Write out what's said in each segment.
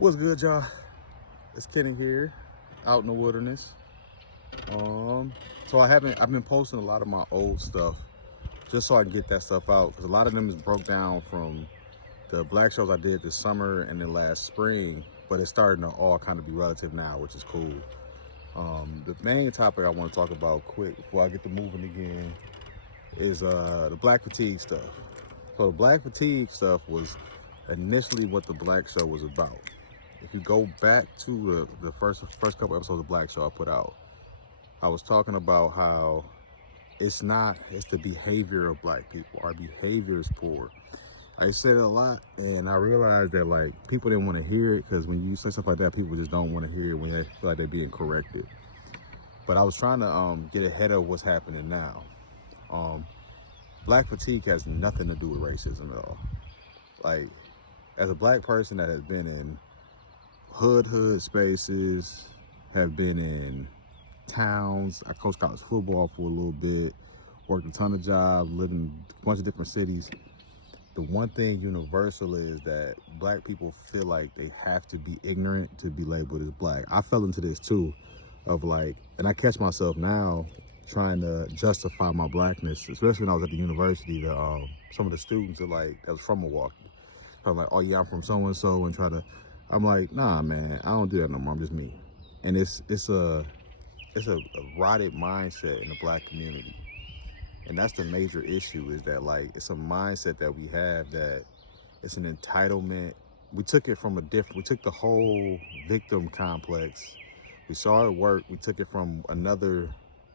What's good, y'all? It's Kenny here, out in the wilderness. So I've been posting a lot of my old stuff just so I can get that stuff out because a lot of them is broke down from the black shows I did this summer and then last spring, but it's starting to all kind of be relative now, which is cool. The main topic I want to talk about quick before I get to moving again is the black fatigue stuff. So the black fatigue stuff was initially what the black show was about. If you go back to the first couple episodes of Black Show I put out, I was talking about how it's the behavior of black people. Our behavior is poor. I said it a lot, and I realized that like people didn't want to hear it because when you say stuff like that, people just don't want to hear it when they feel like they're being corrected. But I was trying to get ahead of what's happening now. Black fatigue has nothing to do with racism at all. Like, as a black person that has been in hood spaces, have been in towns. I coached college football for a little bit, worked a ton of jobs, lived in a bunch of different cities. The one thing universal is that black people feel like they have to be ignorant to be labeled as black. I fell into this too, of like, and I catch myself now trying to justify my blackness, especially when I was at the university. Some of the students that was from Milwaukee, I'm like, oh yeah, I'm from so-and-so, and try to, I'm like, nah, man, I don't do that no more. I'm just me. And it's a rotted mindset in the black community. And that's the major issue, is that like, it's a mindset that we have that it's an entitlement. We took the whole victim complex. We saw it work. We took it from another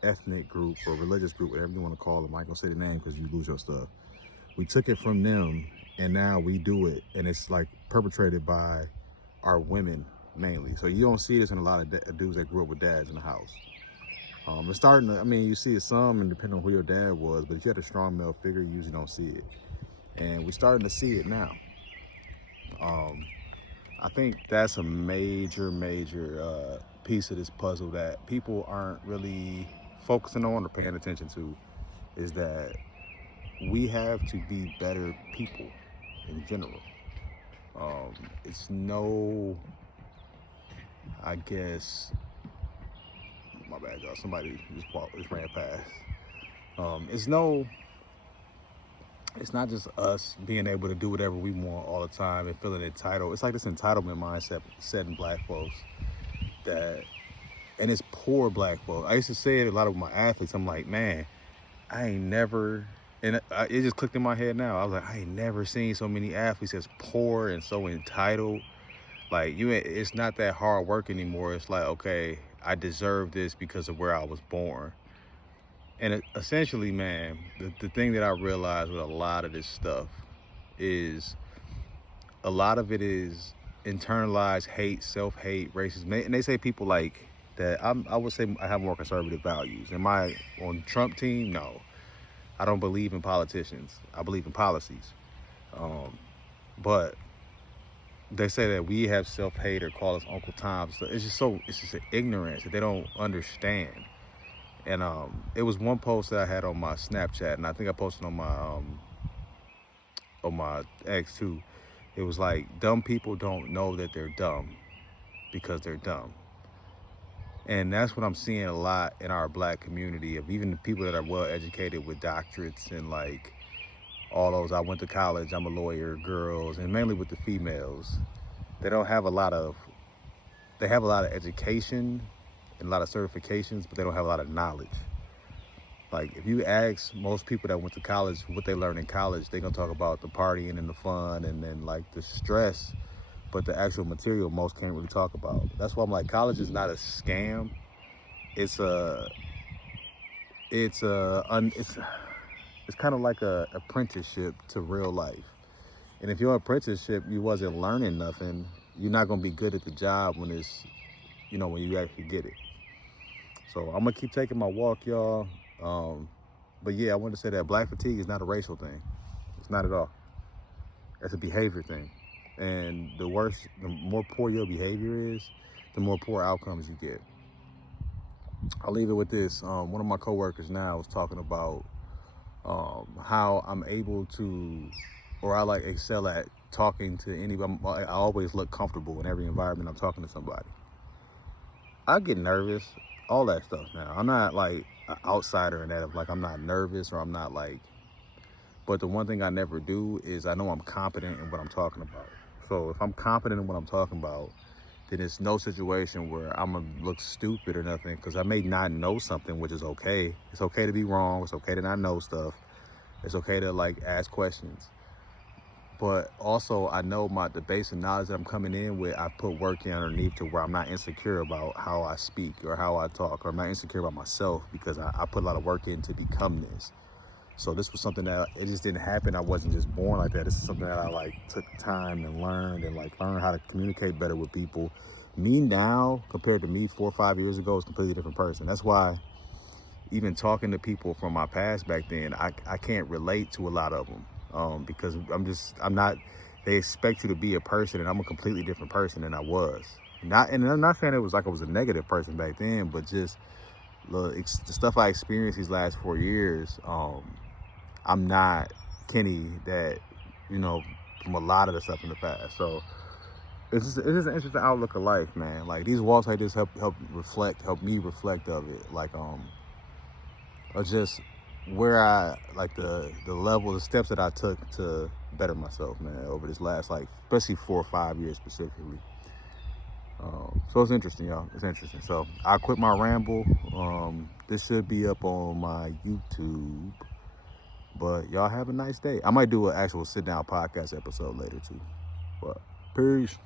ethnic group or religious group, whatever you want to call them. I ain't gonna say the name because you lose your stuff. We took it from them and now we do it. And it's like perpetrated by are women mainly. So you don't see this in a lot of dudes that grew up with dads in the house. It's starting to, I mean, you see it some, and depending on who your dad was, but if you had a strong male figure, you usually don't see it. And we're starting to see it now. I think that's a major piece of this puzzle that people aren't really focusing on or paying attention to, is that we have to be better people in general. It's no, I guess, my bad, y'all. Somebody just ran past. It's not just us being able to do whatever we want all the time and feeling entitled. It's like this entitlement mindset set in black folks and it's poor black folks. I used to say it a lot with my athletes. I'm like, man, I ain't never, and it just clicked in my head now. I was like, I ain't never seen so many athletes as poor and so entitled. Like, it's not that hard work anymore. It's like, okay, I deserve this because of where I was born. And essentially, man, the thing that I realized with a lot of this stuff is a lot of it is internalized hate, self-hate, racism. And they say people like that. I would say I have more conservative values. Am I on Trump team? No. I don't believe in politicians. I believe in policies. But they say that we have self-hate or call us Uncle Tom. So it's just an ignorance that they don't understand. And it was one post that I had on my Snapchat, and I think I posted on my X too. It was like, dumb people don't know that they're dumb because they're dumb. And that's what I'm seeing a lot in our black community, of even the people that are well educated with doctorates and like all those I went to college, I'm a lawyer, girls, and mainly with the females. They have a lot of education and a lot of certifications, but they don't have a lot of knowledge. Like, if you ask most people that went to college what they learned in college, they're gonna talk about the partying and the fun and then like the stress, but the actual material most can't really talk about. That's why I'm like, college is not a scam. It's kind of like a apprenticeship to real life. And if your apprenticeship, you wasn't learning nothing, you're not gonna be good at the job when when you actually get it. So I'm gonna keep taking my walk, y'all. But yeah, I wanted to say that black fatigue is not a racial thing. It's not at all. It's a behavior thing. And the more poor your behavior is, the more poor outcomes you get. I'll leave it with this. One of my coworkers now was talking about how I'm able to, or I like excel at talking to anybody. I always look comfortable in every environment I'm talking to somebody. I get nervous, all that stuff now. I'm not like an outsider in that of like I'm not nervous or I'm not like, but the one thing I never do is I know I'm competent in what I'm talking about. So if I'm competent in what I'm talking about, then it's no situation where I'm gonna look stupid or nothing, because I may not know something, which is okay. It's okay to be wrong. It's okay to not know stuff. It's okay to like ask questions. But also I know the basic knowledge that I'm coming in with, I put work in underneath to where I'm not insecure about how I speak or how I talk, or I'm not insecure about myself, because I put a lot of work in to become this. So this was something that it just didn't happen. I wasn't just born like that. This is something that I like took time and learned how to communicate better with people. Me now compared to me 4 or 5 years ago is a completely different person. That's why even talking to people from my past back then, I can't relate to a lot of them, because I'm not, they expect you to be a person, and I'm a completely different person than I was. And I'm not saying it was like I was a negative person back then, but just the stuff I experienced these last 4 years, I'm not Kenny that, from a lot of the stuff in the past. So it's just an interesting outlook of life, man. Like these walks like this help me reflect of it. Like, or just where I, like the level, the steps that I took to better myself, man, over this last, like, especially 4 or 5 years specifically. So it's interesting, y'all. It's interesting. So I quit my ramble. This should be up on my YouTube. But y'all have a nice day. I might do an actual sit-down podcast episode later, too. But peace.